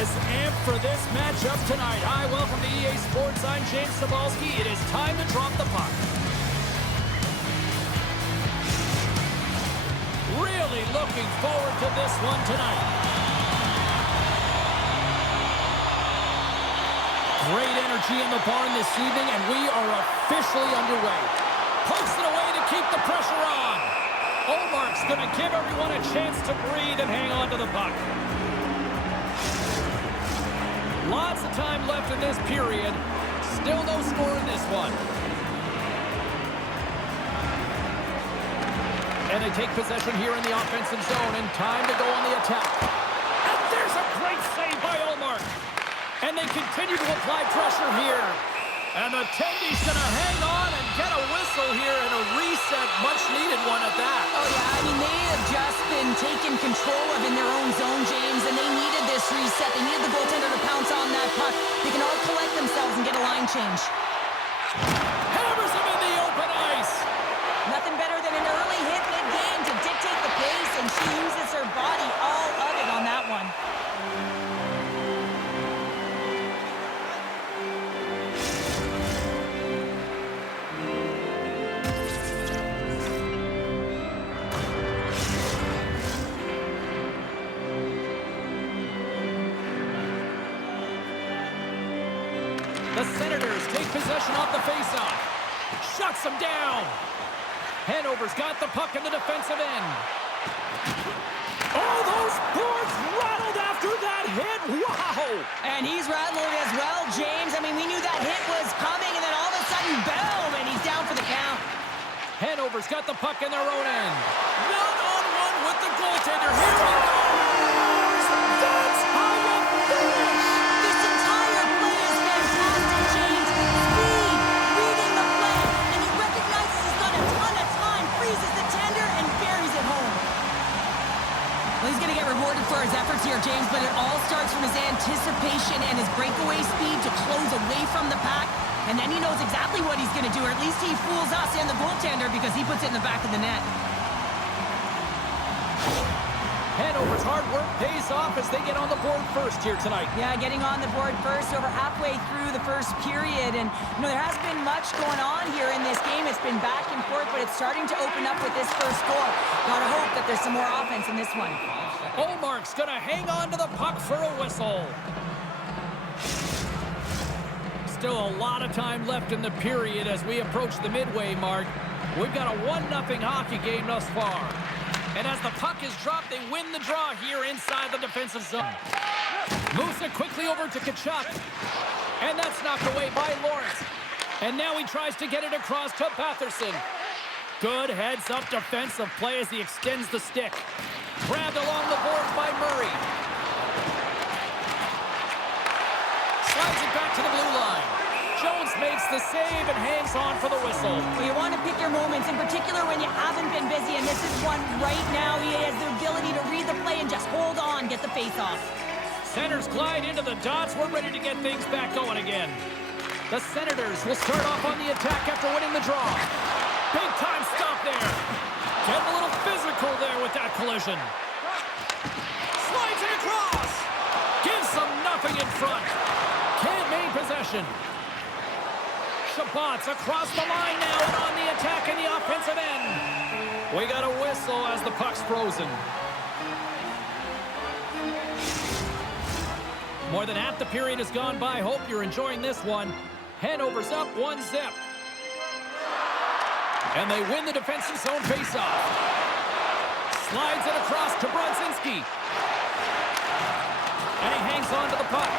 is amped for this matchup tonight. Hi, welcome to EA Sports. I'm James Cebulski. It is time to drop the puck. Really looking forward to this one tonight. Great energy in the barn this evening, and we are officially underway. Pokes it away to keep the pressure on. Olmark's going to give everyone a chance to breathe and hang on to the puck. Lots of time left in this period. Still no score in this one. And they take possession here in the offensive zone, and time to go on the attack. And there's a great save by Olmark. And they continue to apply pressure here. And the Tendy's going to hang on and get a whistle here and a reset, much-needed one at that. Oh, yeah, I mean, they have just been taken control of in their own zone, James, and they needed this reset. They needed the goaltender to pounce on that puck. They can all collect themselves and get a line change. Hammers him in the open ice. Nothing better than an early hit mid-game to dictate the pace, and she uses her body, all of it on that one. The Senators take possession off the faceoff. Shuts them down. Hanover's got the puck in the defensive end. Oh, those boards rattled after that hit. Wow. And he's rattling as well, James. I mean, we knew that hit was coming, and then all of a sudden, boom, and he's down for the count. Hanover's got the puck in their own end. One-on-one with the goaltender. Here he goes. That's how you finish. This entire play is fantastic, James. Speed, reading the play, and he recognizes he's got a ton of time, freezes the tender, and buries it home. Well, he's going to get rewarded for his efforts here, James, but it all starts from his anticipation and his breakaway speed to close away from the pack. And then he knows exactly what he's going to do, or at least he fools us and the goaltender because he puts it in the back of the net. Hanover's hard work pays off as they get on the board first here tonight. Yeah, getting on the board first over halfway through the first period. And, you know, there hasn't been much going on here in this game. It's been back and forth, but it's starting to open up with this first score. Gotta hope that there's some more offense in this one. Olmark's gonna hang on to the puck for a whistle. Still a lot of time left in the period as we approach the midway mark. We've got a 1-0 hockey game thus far. And as the puck is dropped, they win the draw here inside the defensive zone. Moves it quickly over to Tkachuk. And that's knocked away by Lawrence. And now he tries to get it across to Batherson. Good heads-up defensive play as he extends the stick. Grabbed along the boards by Murray. Slides it back to the blue line. Jones makes the save and hangs on for the whistle. Well, you want to pick your moments, in particular when you haven't been busy, and this is one right now. He has the ability to read the play and just hold on, get the face off. Centers glide into the dots. We're ready to get things back going again. The Senators will start off on the attack after winning the draw. Big time stop there. Getting a little physical there with that collision. Slides it across. Gives them nothing in front. Can't maintain possession. Shabbat's across the line now and on the attack in the offensive end. We got a whistle as the puck's frozen. More than half the period has gone by. Hope you're enjoying this one. Hanover's up 1-0. And they win the defensive zone faceoff. Slides it across to Brodzinski. And he hangs on to the puck.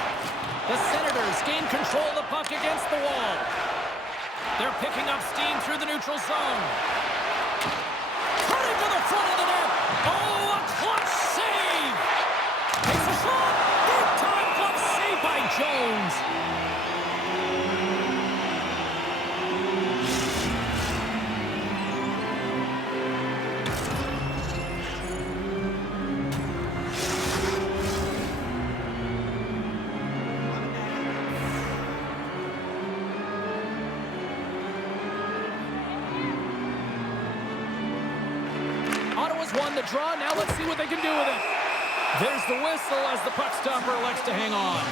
The Senators gain control of the puck against the wall. They're picking up steam through the neutral zone. Cutting to the front of the net. Oh, a clutch save. Takes a shot. Big time clutch save by Jones. Ottawa's won the draw. Now let's see what they can do with it. There's the whistle as the puck stopper elects to hang on.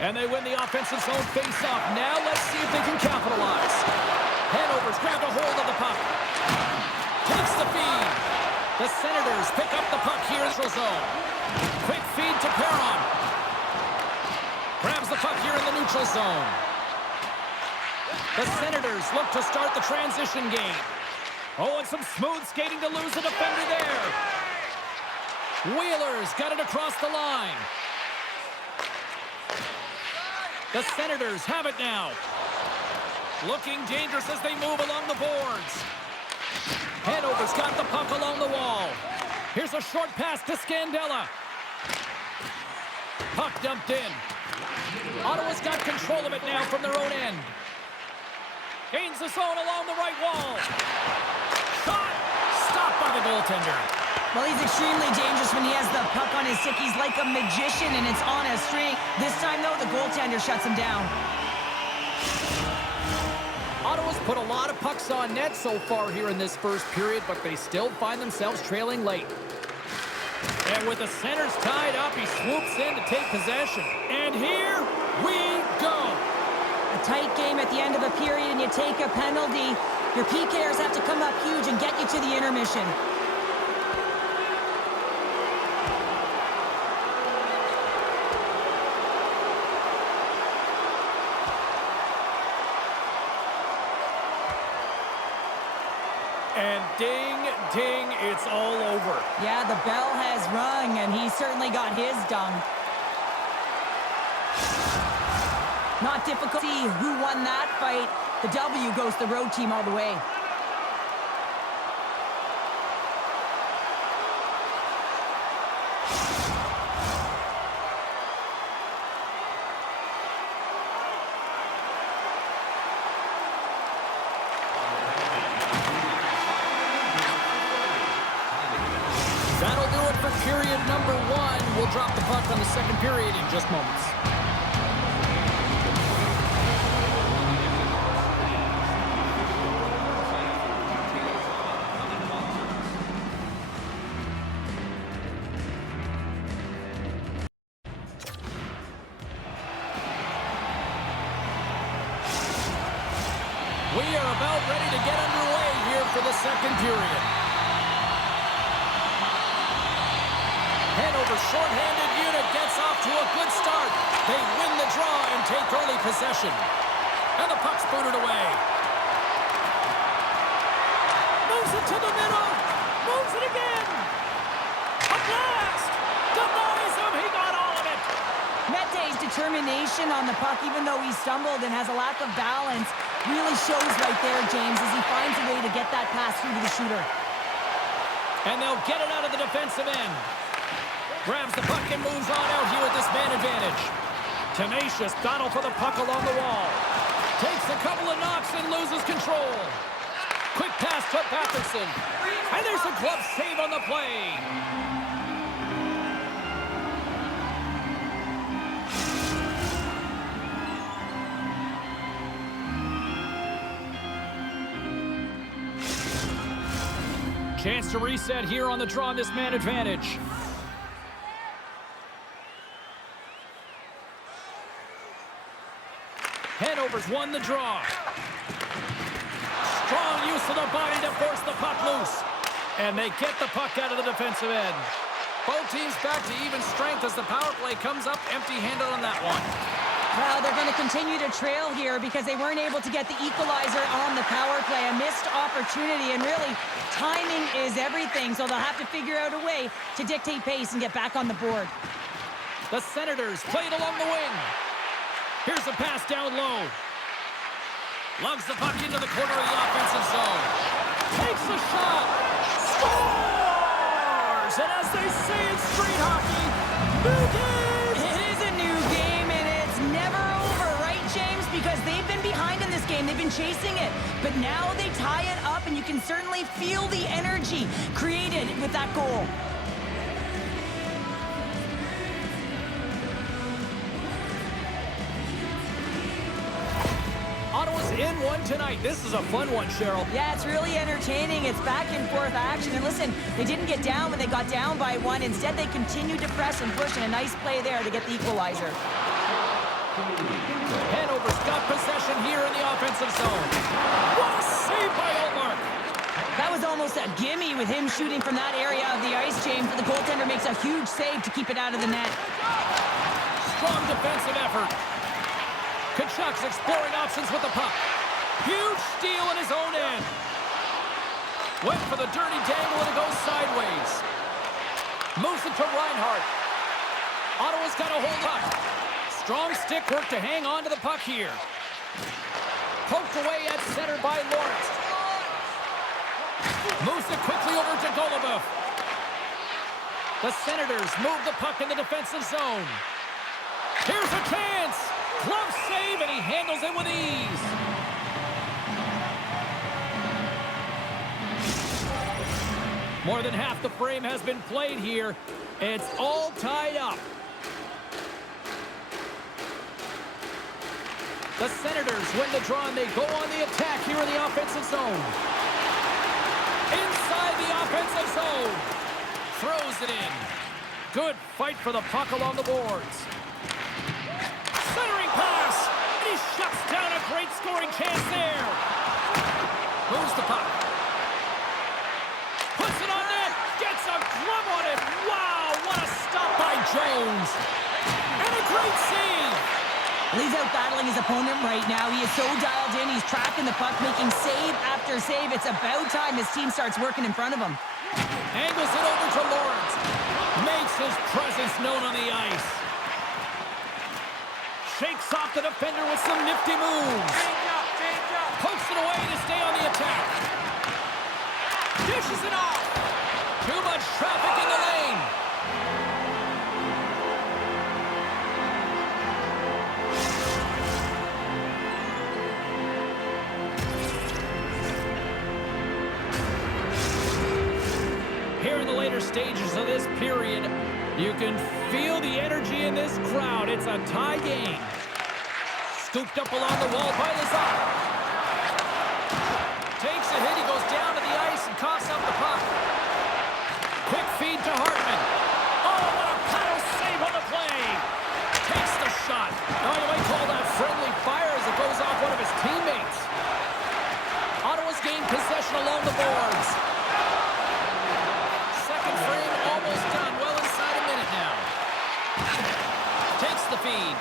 And they win the offensive zone face-off. Now let's see if they can capitalize. Hanover's grabbed a hold of the puck. Takes the feed. The Senators pick up the puck here in the zone. Quick feed to Perron. Grabs the puck here in the neutral zone. The Senators look to start the transition game. Oh, and some smooth skating to lose a defender there. Wheeler's got it across the line. The Senators have it now. Looking dangerous as they move along the boards. Hanover's got the puck along the wall. Here's a short pass to Scandella. Puck dumped in. Ottawa's got control of it now from their own end. Gains the zone along the right wall. Shot! Stopped by the goaltender. Well, he's extremely dangerous when he has the puck on his stick. He's like a magician, and it's on a string. This time, though, the goaltender shuts him down. Ottawa's put a lot of pucks on net so far here in this first period, but they still find themselves trailing late. And with the centers tied up, he swoops in to take possession. And here we go. A tight game at the end of a period, and you take a penalty. Your PKers have to come up huge and get you to the intermission. And ding, ding, it's all over. Yeah, the bell has rung, and he certainly got his done. Not difficult to see who won that fight. The W goes to the road team all the way. That'll do it for period number one. We'll drop the puck on the second period in just moments. We are about ready to get underway here for the second period. Hanover's shorthanded unit gets off to a good start. They win the draw and take early possession. And the puck's booted away. Moves it to the middle. Moves it again. A blast. Denies him. He got all of it. Mete's determination on the puck, even though he stumbled and has a lack of balance, really shows right there, James, as he finds a way to get that pass through to the shooter. And they'll get it out of the defensive end. Grabs the puck and moves on out here with this man advantage. Tenacious battle for the puck along the wall. Takes a couple of knocks and loses control. Quick pass to Patterson. And there's a glove save on the play. Chance to reset here on the draw on this man advantage. Hanover's won the draw. Strong use of the body to force the puck loose. And they get the puck out of the defensive end. Both teams back to even strength as the power play comes up empty-handed on that one. Well, they're going to continue to trail here because they weren't able to get the equalizer on the power play. A missed opportunity, and really, timing is everything, so they'll have to figure out a way to dictate pace and get back on the board. The Senators played along the wing. Here's a pass down low. Lugs the puck into the corner of the offensive zone. Takes a shot. Scores! And as they say in street hockey, new game! It is a new game, and it's never over, right, James? Because they've been behind in this game. They've been chasing it. But now they tie it up, and you can certainly feel the energy created with that goal. is in one tonight. This is a fun one, Cheryl. Yeah, it's really entertaining. It's back and forth action. And listen, they didn't get down when they got down by one. Instead, they continued to press and push, and a nice play there to get the equalizer. Hanover's got possession here in the offensive zone. What a save by Olmark. That was almost a gimme with him shooting from that area of the ice, James. But the goaltender makes a huge save to keep it out of the net. Strong defensive effort. Kachuk's exploring options with the puck. Huge steal in his own end. Went for the dirty dangle and it goes sideways. Moves it to Reinhart. Ottawa's got a hold up. Strong stick work to hang on to the puck here. Poked away at center by Lawrence. Moves it quickly over to Golubev. The Senators move the puck in the defensive zone. Here's a chance. Glove save, and he handles it with ease. More than half the frame has been played here. It's all tied up. The Senators win the draw, and they go on the attack here in the offensive zone. Inside the offensive zone. Throws it in. Good fight for the puck along the boards. Centering pass. And he shuts down a great scoring chance there. Moves the puck. Puts it on net. Gets a glove on it. Wow, what a stop by Jones. And a great save. He's out battling his opponent right now. He is so dialed in. He's tracking the puck, making save after save. It's about time his team starts working in front of him. Angles it over to Lawrence. Makes his presence known on the ice. Shakes off the defender with some nifty moves. Pokes it away to stay on the attack. Dishes it off. Too much traffic in the lane. Here in the later stages of this period, you can feel the energy in this crowd. It's a tie game. Scooped up along the wall by Lazar. Takes a hit. He goes down to the ice and coughs up the puck. Quick feed to Hartman. Oh, what a paddle save on the play. Takes the shot. Now you might call that friendly fire as it goes off one of his teammates. Ottawa's gained possession along the boards. Second frame almost done. Well inside a minute now. Takes the feed.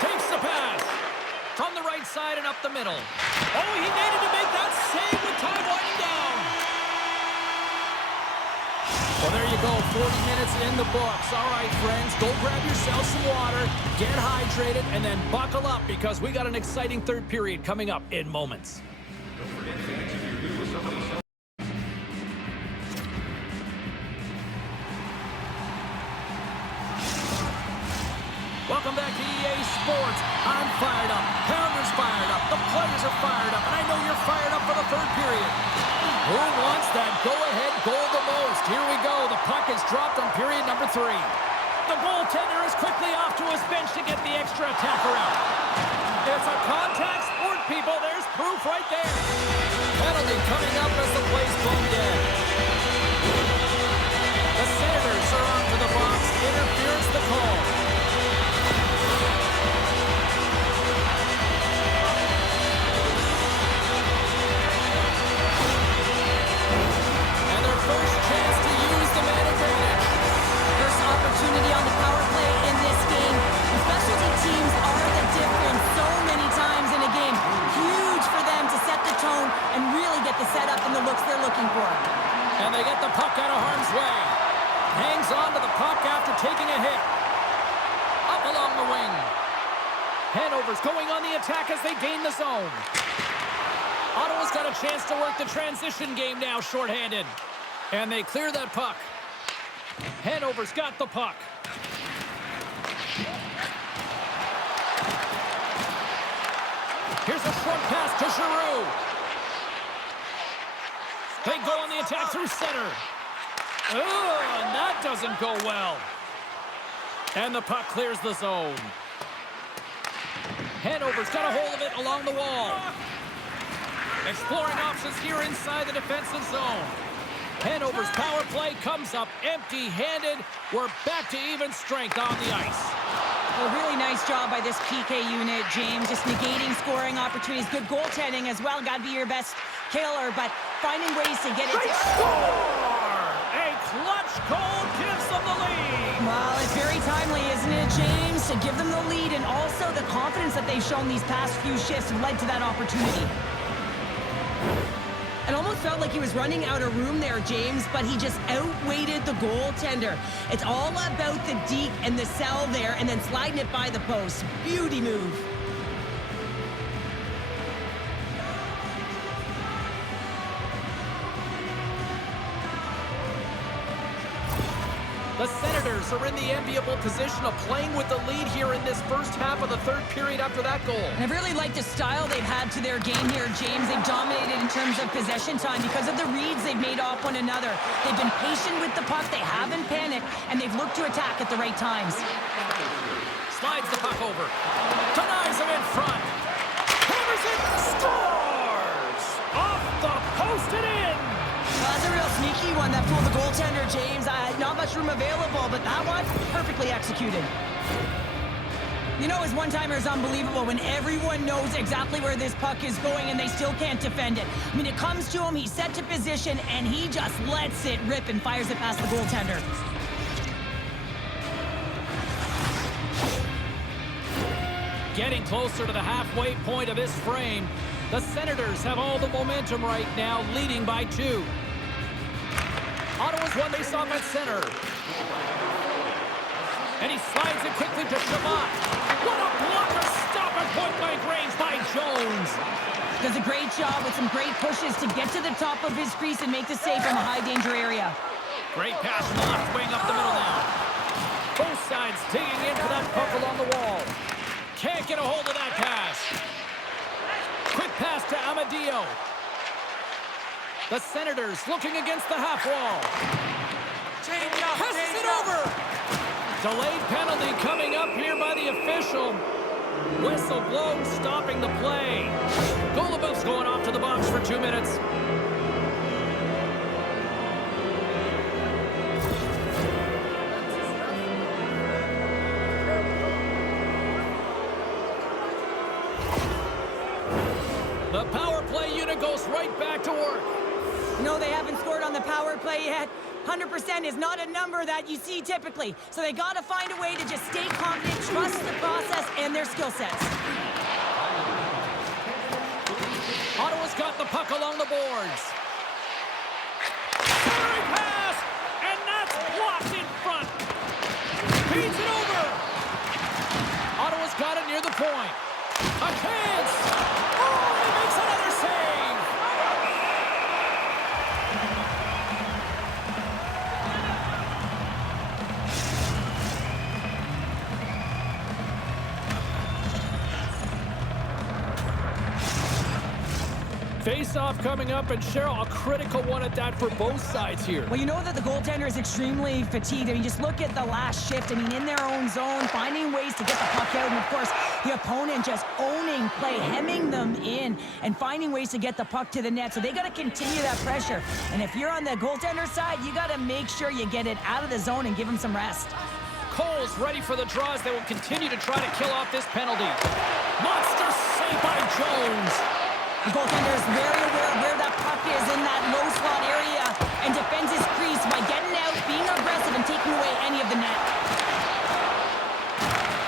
Takes the pass. From the right side and up the middle. Oh, he needed to make that save with time winding down. Well, there you go. 40 minutes in the books. All right, friends, go grab yourself some water, get hydrated, and then buckle up because we got an exciting third period coming up in moments. Welcome back to EA Sports. I'm fired up. Pounder's fired up. The players are fired up. And I know you're fired up for the third period. Who wants that go-ahead goal the most? Here we go. The puck is dropped on period number 3. The goaltender is quickly off to his bench to get the extra attacker out. It's a contact sport, people. There's proof right there. Penalty coming up as the play's blown dead. The Senators are on to the box. Interference the call. First chance to use the man advantage. First opportunity on the power play in this game. The specialty teams are the difference so many times in a game. Huge for them to set the tone and really get the setup and the looks they're looking for. And they get the puck out of harm's way. Hangs on to the puck after taking a hit. Up along the wing. Hanover's going on the attack as they gain the zone. Ottawa's got a chance to work the transition game now shorthanded. And they clear that puck. Hanover's got the puck. Here's a short pass to Giroux. They go on the attack through center. Oh, and that doesn't go well. And the puck clears the zone. Hanover's got a hold of it along the wall. Exploring options here inside the defensive zone. Hanover's power play comes up empty-handed. We're back to even strength on the ice. A really nice job by this PK unit, James. Just negating scoring opportunities. Good goaltending as well. Got to be your best killer, but finding ways to get it to score! A clutch goal gives them the lead. Well, it's very timely, isn't it, James? To give them the lead, and also the confidence that they've shown these past few shifts led to that opportunity. It almost felt like he was running out of room there, James, but he just outweighted the goaltender. It's all about the deke and the cell there, and then sliding it by the post. Beauty move. The Senators are in the enviable position of playing with the lead here in this first half of the third period after that goal. And I really like the style they've had to their game here, James. They've dominated in terms of possession time because of the reads they've made off one another. They've been patient with the puck, they haven't panicked, and they've looked to attack at the right times. Slides the puck over. Denies him in front. Hammers it. Scores! Off the post and in! Well, that's a real sneaky one that fooled the goaltender, James. Not much room available, but that one, perfectly executed. You know, his one-timer is unbelievable when everyone knows exactly where this puck is going and they still can't defend it. I mean, it comes to him, he's set to position, and he just lets it rip and fires it past the goaltender. Getting closer to the halfway point of this frame. The Senators have all the momentum right now, leading by 2. Ottawa's won face off at center. And he slides it quickly to Shabbat. What a blocker! Stop at point-blank range by Jones. Does a great job with some great pushes to get to the top of his crease and make the save from a high-danger area. Great pass from the left wing up the middle now. Both sides digging in for that puck along the wall. Can't get a hold of that pass. Quick pass to Amadio. The Senators looking against the half wall. Passes it over. Delayed penalty coming up here by the official. Whistle blown, stopping the play. Goluboff's going off to the box for 2 minutes. The power play unit goes right back to work. No, they haven't scored on the power play yet. 100% is not a number that you see typically. So they got to find a way to just stay confident, trust the process and their skill sets. Ottawa's got the puck along the boards. Centering pass, and that's blocked in front. Feeds it over. Ottawa's got it near the point. A chance. Oh, he makes another save. Face-off coming up, and Cheryl, a critical one at that for both sides here. Well, you know that the goaltender is extremely fatigued. I mean, just look at the last shift. I mean, in their own zone, finding ways to get the puck out. And, of course, the opponent just owning play, hemming them in, and finding ways to get the puck to the net. So they got to continue that pressure. And if you're on the goaltender side, you got to make sure you get it out of the zone and give him some rest. Cole's ready for the draws. They will continue to try to kill off this penalty. Monster save by Jones. The goaltender is very aware of where that puck is in that low slot area and defends his crease by getting out, being aggressive, and taking away any of the net.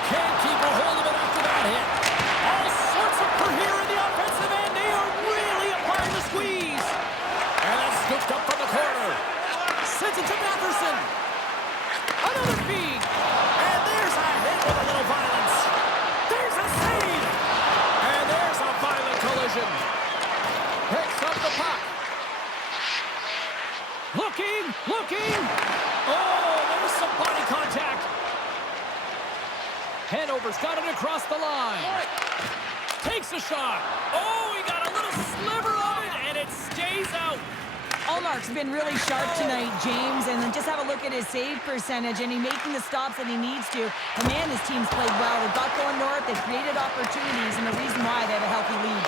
Can't keep a hold of it after that hit. All sorts of for here in the offensive end. They are really applying the squeeze. And that's scooped up from the corner. Sends it to Matheson. Another feed. And there's a hit with a little violence. There's a save. And there's a violent collision. Picks up the puck. Looking. Oh, there's some body contact. Hanover's got it across the line. Takes a shot. Oh, he got a little sliver of it, and it stays out. Allmark's been really sharp tonight, James, and then just have a look at his save percentage, and he's making the stops that he needs to. And man, his team's played well. They've got going north, they've created opportunities, and the reason why they have a healthy lead.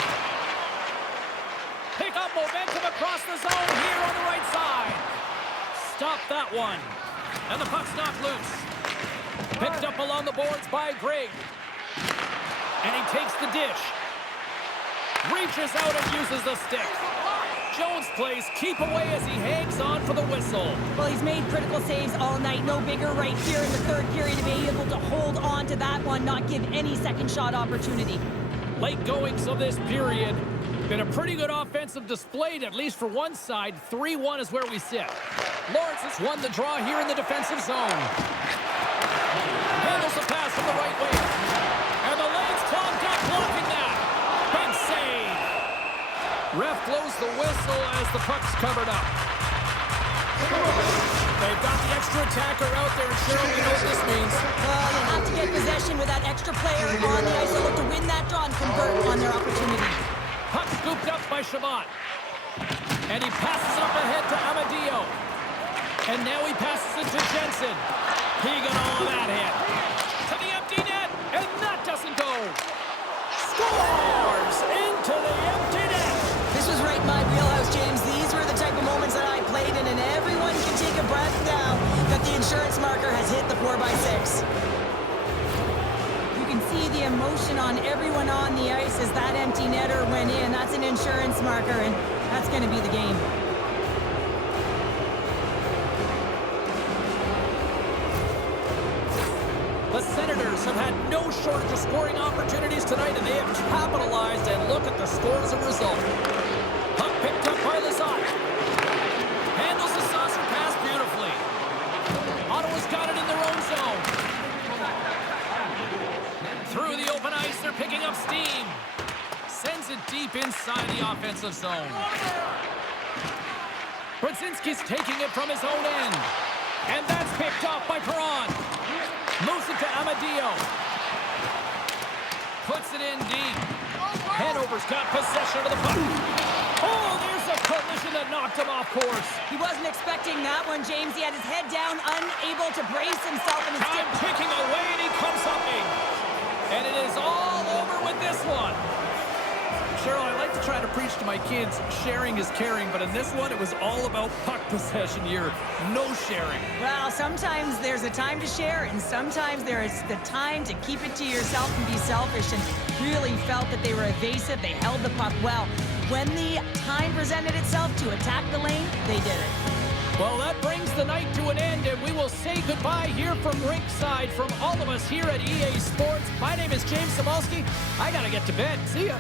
Pick up momentum across the zone here on the right side. Stop that one. And the puck's knocked loose. Picked up along the boards by Greg. And he takes the dish. Reaches out and uses the stick. Jones plays keep away as he hangs on for the whistle. Well, he's made critical saves all night. No bigger right here in the third period to be able to hold on to that one, not give any second shot opportunity. Late goings of this period. Been a pretty good offensive display, at least for one side. 3-1 is where we sit. Lawrence has won the draw here in the defensive zone. Handles the pass from the right wing. And the lane's clogged up, blocking that. Big save. Ref blows the whistle as the puck's covered up. They've got the extra attacker out there, and Cheryl, you know what this means. Well, you have to get possession with that extra player on the ice. They look to win that draw and convert on their opportunity. Puck scooped up by Shabbat. And he passes it up ahead to Amadio. And now he passes it to Jensen. He got all of that hit. To the empty net. And that doesn't go. Scores into the empty net. This was right in my wheelhouse, James. These were the type of moments that I played in, and everyone can take a breath now that the insurance marker has hit the 4x6. You can see the emotion on everyone on the ice as that empty netter went in. That's an insurance marker, and that's going to be the game. The Senators have had no shortage of scoring opportunities tonight, and they have capitalized, and look at the score as a result. Puck picked up by Lazat. Handles the saucer pass beautifully. Ottawa's got it in their own zone. Through the open ice, they're picking up steam. Sends it deep inside the offensive zone. Brzezinski's taking it from his own end. And that's picked up by Perron. Moves it to Amadio. Puts it in deep. Hanover's got possession of the puck. Oh, there's a collision that knocked him off course. He wasn't expecting that one, James. He had his head down, unable to brace himself. And Time ticking away, and he comes up big. And it is all over with this one. Cheryl, I like to try to preach to my kids, sharing is caring, but in this one, it was all about puck possession here. No sharing. Well, sometimes there's a time to share, and sometimes there is the time to keep it to yourself and be selfish, and really felt that they were evasive. They held the puck well. When the time presented itself to attack the lane, they did it. Well, that brings the night to an end, and we will say goodbye here from ringside from all of us here at EA Sports. My name is James Samolsky. I got to get to bed. See ya.